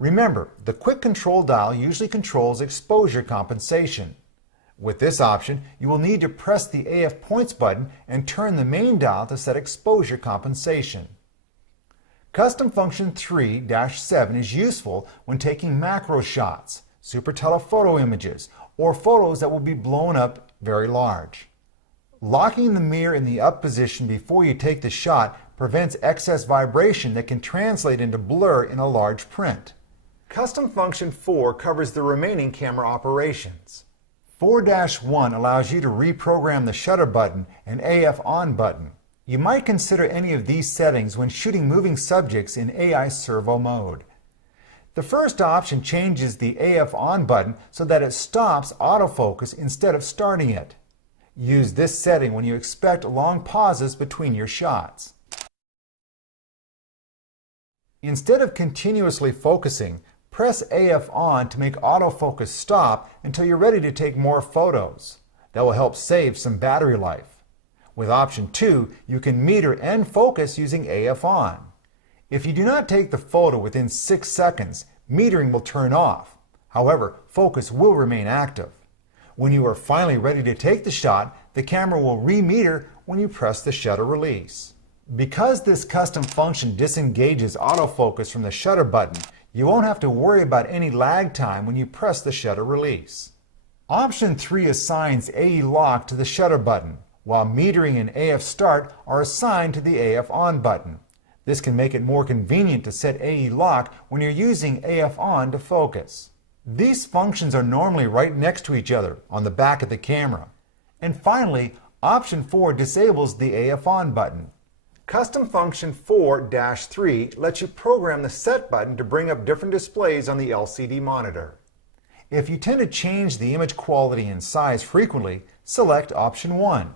Remember, the quick control dial usually controls exposure compensation. With this option, you will need to press the AF points button and turn the main dial to set exposure compensation. Custom function 3-7 is useful when taking macro shots, super telephoto images, or photos that will be blown up very large. Locking the mirror in the up position before you take the shot prevents excess vibration that can translate into blur in a large print. Custom function 4 covers the remaining camera operations. 4-1 allows you to reprogram the shutter button and AF on button. You might consider any of these settings when shooting moving subjects in AI servo mode. The first option changes the AF on button so that it stops autofocus instead of starting it. Use this setting when you expect long pauses between your shots. Instead of continuously focusing, press AF on to make autofocus stop until you're ready to take more photos. That will help save some battery life. With option 2, you can meter and focus using AF on. If you do not take the photo within 6 seconds, metering will turn off. However, focus will remain active. When you are finally ready to take the shot, the camera will re-meter when you press the shutter release. Because this custom function disengages autofocus from the shutter button, you won't have to worry about any lag time when you press the shutter release. Option 3 assigns AE lock to the shutter button, while metering and AF start are assigned to the AF on button. This can make it more convenient to set AE lock when you're using AF on to focus. These functions are normally right next to each other on the back of the camera. And finally, option 4 disables the AF on button. Custom function 4-3 lets you program the set button to bring up different displays on the LCD monitor. If you tend to change the image quality and size frequently, select option 1.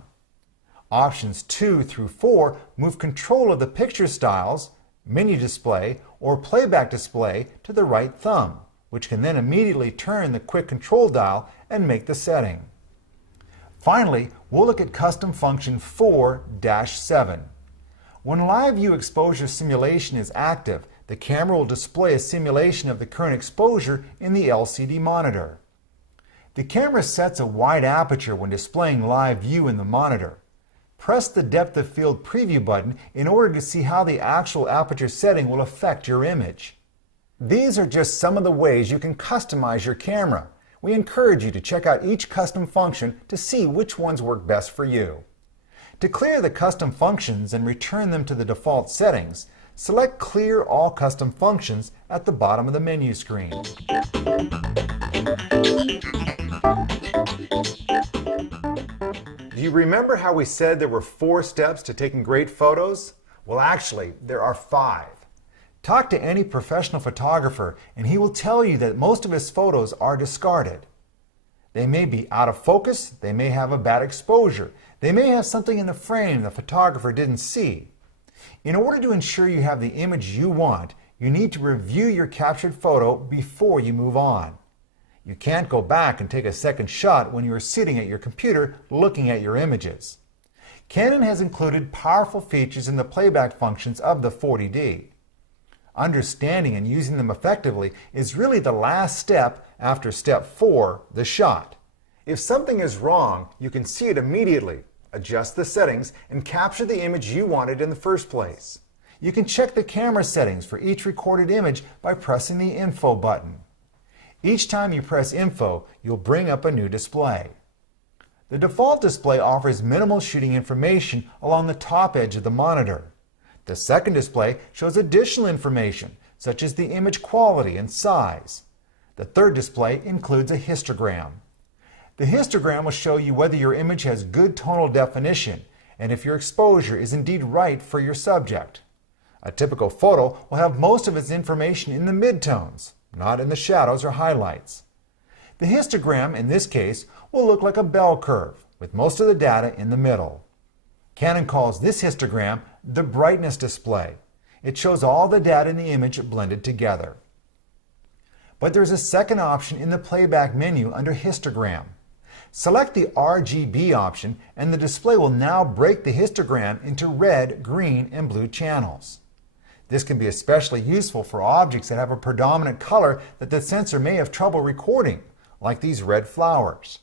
Options 2 through 4 move control of the picture styles, menu display, or playback display to the right thumb, which can then immediately turn the quick control dial and make the setting. Finally, we'll look at custom function 4-7. When live view exposure simulation is active, the camera will display a simulation of the current exposure in the LCD monitor. The camera sets a wide aperture when displaying live view in the monitor. Press the depth of field preview button in order to see how the actual aperture setting will affect your image. These are just some of the ways you can customize your camera. We encourage you to check out each custom function to see which ones work best for you. To clear the custom functions and return them to the default settings, select Clear All Custom Functions at the bottom of the menu screen. Do you remember how we said there were 4 steps to taking great photos? Well, actually, there are 5. Talk to any professional photographer and he will tell you that most of his photos are discarded. They may be out of focus, they may have a bad exposure, they may have something in the frame the photographer didn't see. In order to ensure you have the image you want, you need to review your captured photo before you move on. You can't go back and take a second shot when you are sitting at your computer looking at your images. Canon has included powerful features in the playback functions of the 40D. Understanding and using them effectively is really the last step after step 4, the shot. If something is wrong, you can see it immediately, adjust the settings, and capture the image you wanted in the first place. You can check the camera settings for each recorded image by pressing the Info button. Each time you press Info, you'll bring up a new display. The default display offers minimal shooting information along the top edge of the monitor. The second display shows additional information, such as the image quality and size. The third display includes a histogram. The histogram will show you whether your image has good tonal definition and if your exposure is indeed right for your subject. A typical photo will have most of its information in the midtones, not in the shadows or highlights. The histogram, in this case, will look like a bell curve, with most of the data in the middle. Canon calls this histogram the brightness display. It shows all the data in the image blended together. But there's a second option in the playback menu under histogram. Select the RGB option and the display will now break the histogram into red, green, and blue channels. This can be especially useful for objects that have a predominant color that the sensor may have trouble recording, like these red flowers.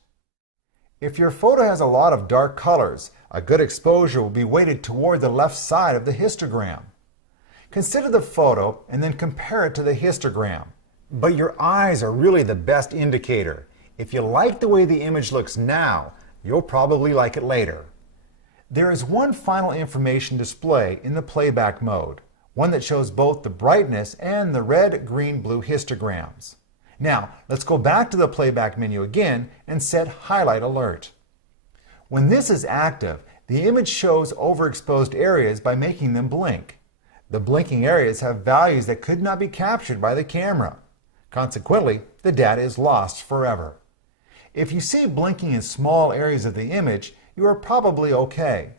If your photo has a lot of dark colors, a good exposure will be weighted toward the left side of the histogram. Consider the photo and then compare it to the histogram. But your eyes are really the best indicator. If you like the way the image looks now, you'll probably like it later. There is one final information display in the playback mode, one that shows both the brightness and the red, green, blue histograms. Now, let's go back to the playback menu again and set Highlight Alert. When this is active, the image shows overexposed areas by making them blink. The blinking areas have values that could not be captured by the camera. Consequently, the data is lost forever. If you see blinking in small areas of the image, you are probably okay.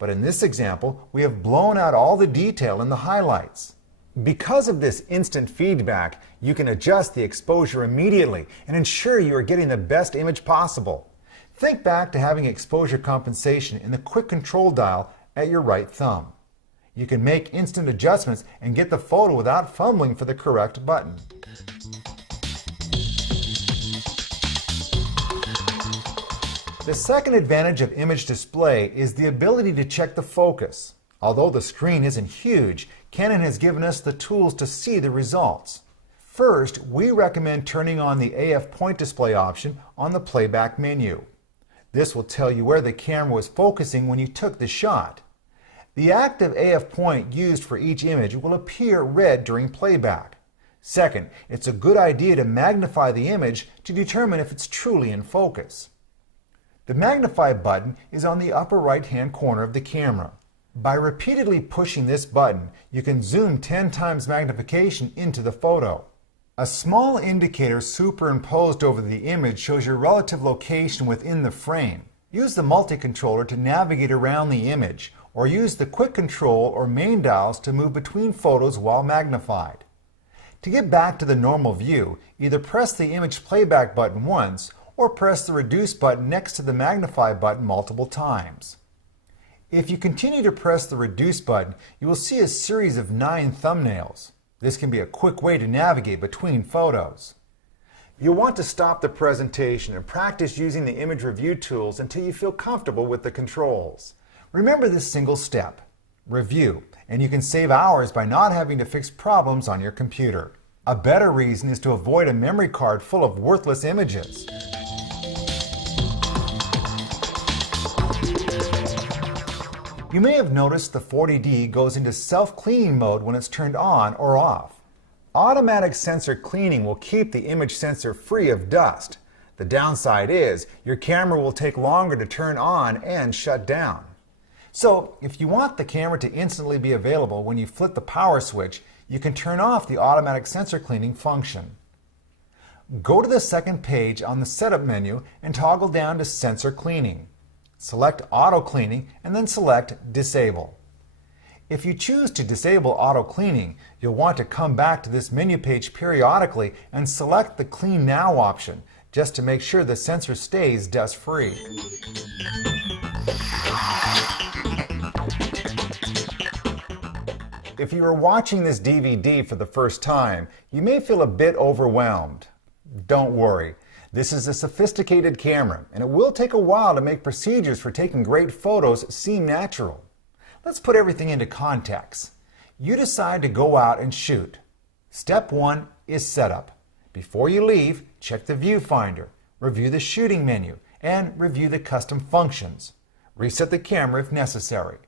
But in this example, we have blown out all the detail in the highlights. Because of this instant feedback, you can adjust the exposure immediately and ensure you are getting the best image possible. Think back to having exposure compensation in the quick control dial at your right thumb. You can make instant adjustments and get the photo without fumbling for the correct button. The second advantage of image display is the ability to check the focus. Although the screen isn't huge, Canon has given us the tools to see the results. First, we recommend turning on the AF point display option on the playback menu. This will tell you where the camera was focusing when you took the shot. The active AF point used for each image will appear red during playback. Second, it's a good idea to magnify the image to determine if it's truly in focus. The magnify button is on the upper right-hand corner of the camera. By repeatedly pushing this button, you can zoom 10 times magnification into the photo. A small indicator superimposed over the image shows your relative location within the frame. Use the multi-controller to navigate around the image, or use the quick control or main dials to move between photos while magnified. To get back to the normal view, either press the image playback button once, or press the reduce button next to the magnify button multiple times. If you continue to press the reduce button, you will see a series of 9 thumbnails. This can be a quick way to navigate between photos. You'll want to stop the presentation and practice using the image review tools until you feel comfortable with the controls. Remember this single step: review, and you can save hours by not having to fix problems on your computer. A better reason is to avoid a memory card full of worthless images. You may have noticed the 40D goes into self-cleaning mode when it's turned on or off. Automatic sensor cleaning will keep the image sensor free of dust. The downside is your camera will take longer to turn on and shut down. So, if you want the camera to instantly be available when you flip the power switch, you can turn off the automatic sensor cleaning function. Go to the second page on the setup menu and toggle down to sensor cleaning. Select Auto Cleaning and then select Disable. If you choose to disable auto cleaning, you'll want to come back to this menu page periodically and select the Clean Now option, just to make sure the sensor stays dust-free. If you are watching this DVD for the first time, you may feel a bit overwhelmed. Don't worry. This is a sophisticated camera, and it will take a while to make procedures for taking great photos seem natural. Let's put everything into context. You decide to go out and shoot. Step 1 is setup. Before you leave, check the viewfinder, review the shooting menu, and review the custom functions. Reset the camera if necessary.